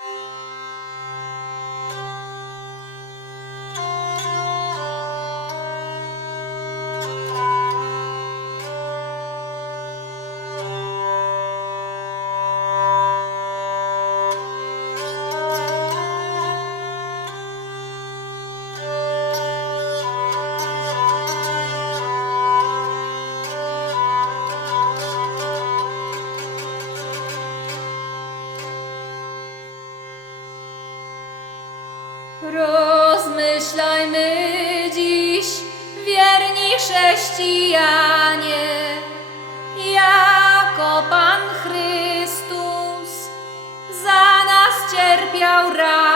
you Rozmyślajmy dziś, wierni chrześcijanie, jako Pan Chrystus za nas cierpiał rany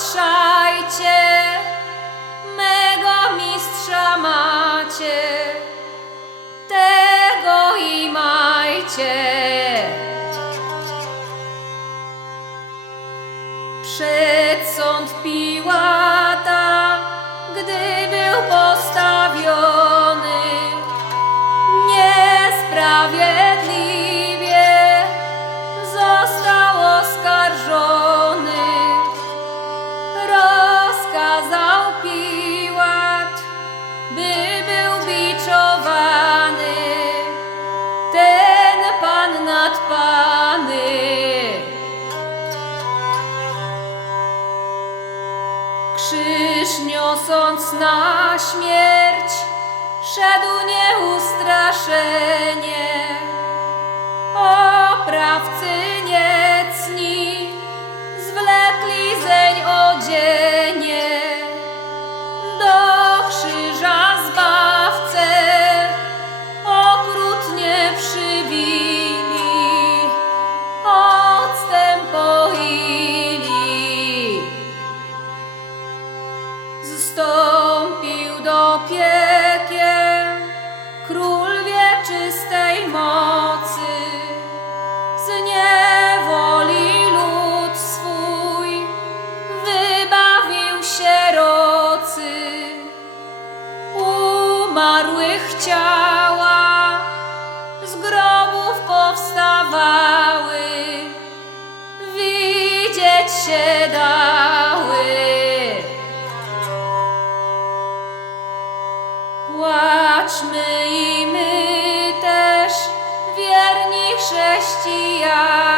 Oto patrzajcie, mego mistrza macie, tego i majcie. Przed sąd Piłata, gdy był postawiony, Krzyż niosąc na śmierć, szedł nieustraszenie. Król wieczystej mocy. Z niewoli lud swój wybawił sierocy. Umarłych ciała chrześcijanie,